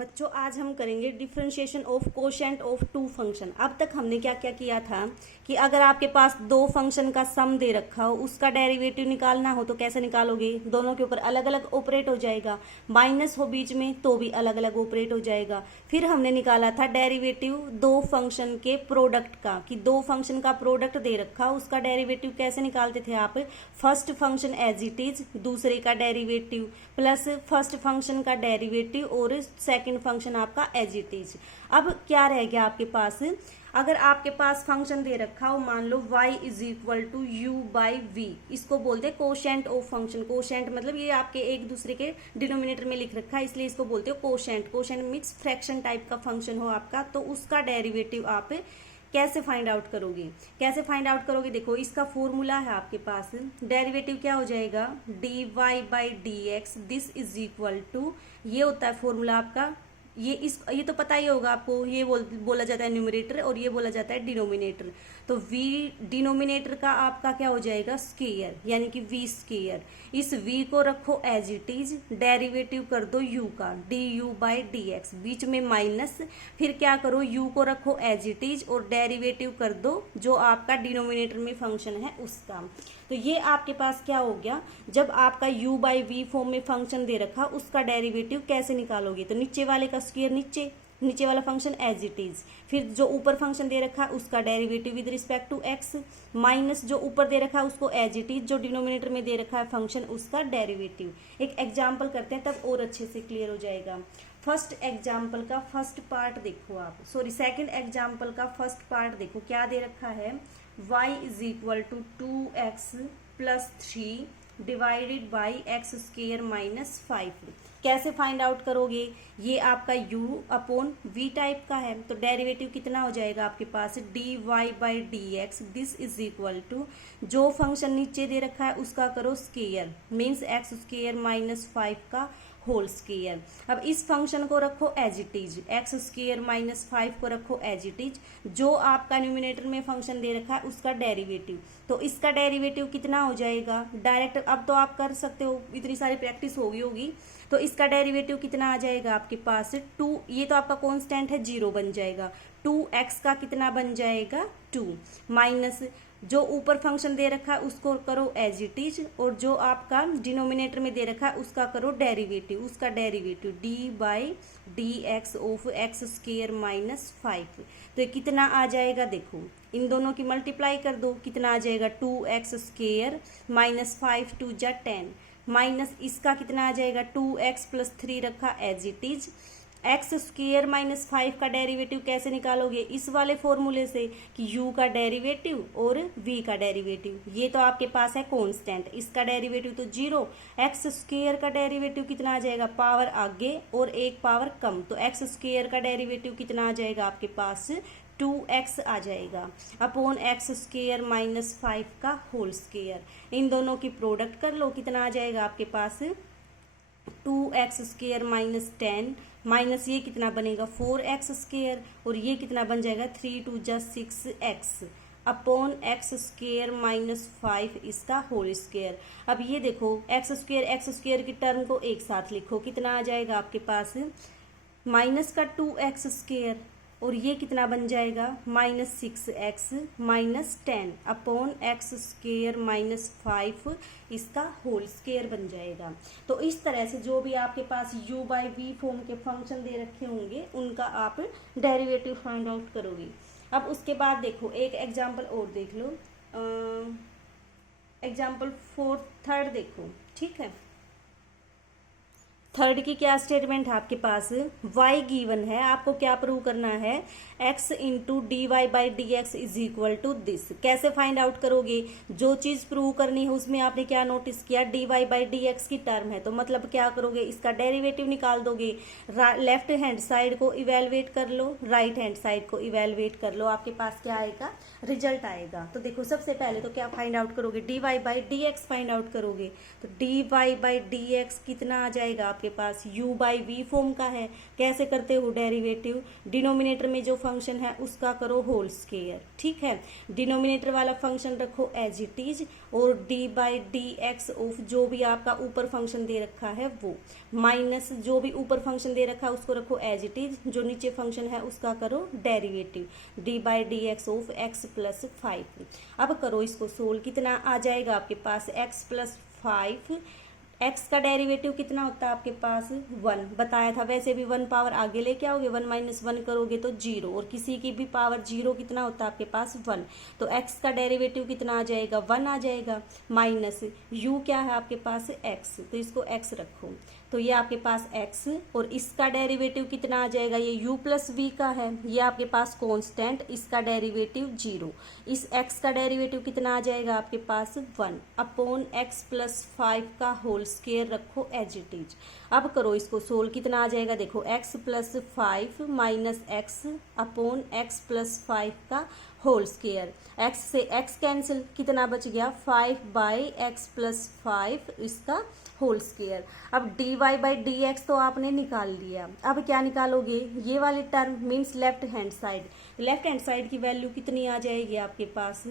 बच्चों आज हम करेंगे differentiation of quotient of two function. अब तक हमने क्या क्या किया था कि अगर आपके पास दो फंक्शन का सम दे रखा हो, उसका डेरिवेटिव निकालना हो तो कैसे निकालोगे? दोनों के ऊपर अलग अलग ऑपरेट हो जाएगा, माइनस हो बीच में तो भी अलग अलग ऑपरेट हो जाएगा। फिर हमने निकाला था डेरिवेटिव दो फंक्शन के प्रोडक्ट का, कि दो फंक्शन का प्रोडक्ट दे रखा, उसका डेरिवेटिव कैसे निकालते थे आप? First function as it is, दूसरे का डेरिवेटिव प्लस फर्स्ट फंक्शन का डेरिवेटिव और सेकंड फंक्शन आपका एज इट इज। अब क्या रह गया आपके पास? अगर आपके पास फंक्शन दे रखा हो, मान लो y is equal to u by v, इसको बोलते हैं कोशेंट ऑफ फंक्शन। कोशेंट मतलब ये आपके एक दूसरे के डिनोमिनेटर में लिख रखा है, इसलिए इसको बोलते हो quotient. Quotient means fraction type का फंक्शन हो आपका, तो उसका डेरिवेटिव आप कैसे फाइंड आउट करोगे? कैसे फाइंड आउट करोगे? देखो इसका फॉर्मूला है आपके पास, डेरिवेटिव क्या हो जाएगा? D y by d x, this is equal to, ये होता है फॉर्मूला आपका। ये तो पता ही होगा आपको, ये बोला जाता है न्यूमरेटर और ये बोला जाता है डिनोमिनेटर। तो v डिनोमिनेटर का आपका क्या हो जाएगा? स्क्वायर, यानी कि v स्क्वायर। इस v को रखो एज इट इज, डेरिवेटिव कर दो u का, d u by d x, बीच में माइनस, फिर क्या करो u को रखो एज इट इज और डेरिवेटिव कर दो जो आपका डिनोमिनेटर में फंक्शन है उसका। तो ये आपके पास क्या हो गया? जब आपका u बाई वी फॉर्म में फंक्शन दे रखा, उसका डेरिवेटिव कैसे निकालोगे? तो नीचे वाले का स्क्वायर नीचे वाला फंक्शन एज इट इज, फिर जो ऊपर फंक्शन दे रखा है उसका derivative with respect to x, minus जो ऊपर दे रखा है उसको एज इट इज, जो डिनोमिनेटर में दे रखा है फंक्शन उसका डेरिवेटिव। एक एग्जाम्पल करते हैं तब और अच्छे से क्लियर हो जाएगा। फर्स्ट एग्जाम्पल का फर्स्ट पार्ट देखो आप, सॉरी सेकेंड एग्जाम्पल का फर्स्ट पार्ट देखो, क्या दे रखा है? y is equal to 2x plus 3 divided by x square minus 5। कैसे फाइंड आउट करोगे? ये आपका u अपॉन v टाइप का है, तो डेरिवेटिव कितना हो जाएगा आपके पास? dy by d x, this is equal to, जो फंक्शन नीचे दे रखा है उसका करो square, means x square minus 5 का होल स्क्वायर। अब इस फंक्शन को रखो as it is, x square minus 5 को रखो एज इट इज, जो आपका न्यूमिनेटर में फंक्शन दे रखा है उसका डेरिवेटिव। तो इसका डेरिवेटिव कितना हो जाएगा? डायरेक्ट अब तो आप कर सकते हो, इतनी सारी प्रैक्टिस होगी। तो इसका डेरिवेटिव कितना आ जाएगा आपके पास? 2, ये तो आपका कांस्टेंट है 0 बन जाएगा, 2x का कितना बन जाएगा? 2, माइनस जो ऊपर फंक्शन दे रखा है उसको करो एज इट इज, और जो आपका डिनोमिनेटर में दे रखा है उसका करो डेरिवेटिव, उसका derivative D by d x of x square minus 5। तो ये कितना आ जाएगा? देखो इन दोनों की मल्टीप्लाई कर दो, कितना आ जाएगा? 2x स्क्वायर माइनस 5 2 जा 10, माइनस इसका कितना आ जाएगा? 2x प्लस 3 रखा as it is. X square minus 5 का डेरिवेटिव कैसे निकालोगे? इस वाले फॉर्मूले से, कि u का डेरिवेटिव और v का डेरिवेटिव, ये तो आपके पास है कांस्टेंट, इसका डेरिवेटिव तो 0, एक्स स्क्वायर का डेरिवेटिव कितना आ जाएगा? पावर आगे और एक पावर कम, तो एक्स स्क्वायर का डेरिवेटिव कितना आ जाएगा आपके पास? 2x आ जाएगा अपॉन एक्स स्क्वायर माइनस 5 का होल स्क्वायर। इन दोनों की प्रोडक्ट कर लो, कितना आ जाएगा आपके पास? 2x स्क्वायर माइनस 10, माइनस ये कितना बनेगा? 4x स्क्वायर, और ये कितना बन जाएगा? 3 2 जा 6x upon x square minus 5 इसका होल स्क्वायर। अब ये देखो एक्स स्क्वायर की टर्म को एक साथ लिखो, कितना आ जाएगा आपके पास? माइनस का 2x स्क्वायर, और ये कितना बन जाएगा? Minus 6x minus 10 upon x square minus 5 इसका होल स्क्वायर बन जाएगा। तो इस तरह से जो भी आपके पास u बाई वी फॉर्म के फंक्शन दे रखे होंगे उनका आप डेरिवेटिव फाइंड आउट करोगे। अब उसके बाद देखो एक एग्जाम्पल और देख लो, एग्जाम्पल थर्ड देखो, ठीक है। थर्ड की क्या स्टेटमेंट है आपके पास? y गिवन है, आपको क्या प्रूव करना है? x into d y by d x is equal to this. कैसे फाइंड आउट करोगे? जो चीज प्रूव करनी है उसमें आपने क्या नोटिस किया? D y by d x की टर्म है, तो मतलब क्या करोगे? इसका डेरिवेटिव निकाल दोगे। लेफ्ट हैंड साइड को इवेलुएट कर लो, राइट हैंड साइड को इवेलुएट कर लो, आपके पास क्या आएगा? रिजल्ट आएगा। तो देखो सबसे पहले तो क्या फाइंड आउट करोगे? D y by d x find out करोगे, तो d y by d x कितना आ जाएगा आपके पास u बाई वी फॉर्म का है। कैसे करते हो डेरिवेटिव, डिनोमिनेटर में जो फंक्शन है उसका करो होल स्क्वायर, ठीक है। डिनोमिनेटर वाला फंक्शन रखो एज इट इज, और D by d x of जो भी आपका ऊपर फंक्शन दे रखा है वो, माइनस जो भी ऊपर फंक्शन दे रखा है उसको रखो एज इट इज, जो नीचे फंक्शन है उसका करो derivative, D by d x of x plus 5। अब करो इसको सोल्व, कितना आ जाएगा आपके पास एक्स प्लस 5। एक्स का डेरिवेटिव कितना होता है आपके पास 1 बताया था, वैसे भी 1 पावर आगे लेके आओगे, 1 माइनस 1 करोगे तो 0, और किसी की भी पावर 0 कितना होता है आपके पास 1, तो एक्स का डेरिवेटिव कितना आ जाएगा 1 आ जाएगा, माइनस यू क्या है आपके पास एक्स, तो इसको एक्स रखो, तो ये आपके पास x, और इसका डेरिवेटिव कितना आ जाएगा, ये u प्लस वी का है, ये आपके पास कांस्टेंट, इसका डेरिवेटिव 0, इस x का डेरिवेटिव कितना आ जाएगा आपके पास 1 अपॉन x प्लस 5 का होल स्क्वायर रखो एज इट इज। अब करो इसको सोल्व, कितना आ जाएगा देखो x plus 5 minus x upon x plus 5 का होल स्क्वायर, x से x कैंसिल, कितना बच गया 5 बाई एक्स प्लस 5 इसका होल स्क्वायर। अब d y by d x तो आपने निकाल लिया, अब क्या निकालोगे, ये वाली term means left hand side, left hand side की वैल्यू कितनी आ जाएगी आपके पास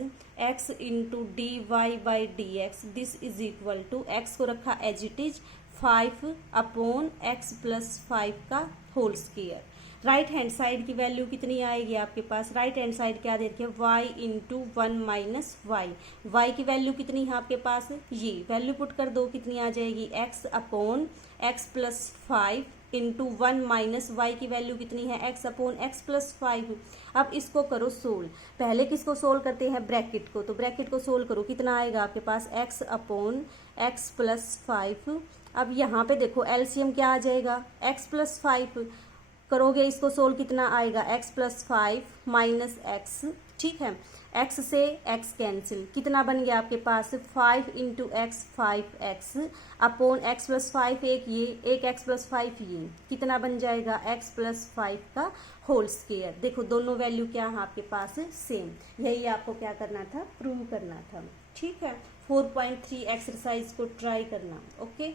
x into d y by d x, this is equal to x को रखा as it is 5 upon x plus 5 का whole square. Right hand side की वैल्यू कितनी आएगी आपके पास, राइट हैंड साइड क्या दे रखी है y into 1 minus y, y की वैल्यू कितनी है आपके पास, ये वैल्यू पुट कर दो, कितनी आ जाएगी x upon x plus 5 into 1 minus y की वैल्यू कितनी है x अपॉन एक्स प्लस 5। अब इसको करो सोल्व, पहले किसको सोल्व करते हैं ब्रैकेट को, तो ब्रैकेट को सोल्व करो, कितना आएगा आपके पास x अपॉन एक्स प्लस 5। अब यहाँ पे देखो एलसीएम क्या आ जाएगा x प्लस 5, करोगे इसको सोल्व, कितना आएगा x प्लस 5 माइनस एक्स, ठीक है, x से x कैंसिल, कितना बन गया आपके पास 5 into x 5x upon x plus 5 एक x प्लस 5 ये कितना बन जाएगा x प्लस 5 का होल स्क्वायर। देखो दोनों वैल्यू क्या है आपके पास सेम, यही आपको क्या करना था प्रूव करना था, ठीक है। 4.3 एक्सरसाइज को ट्राई करना, ओके।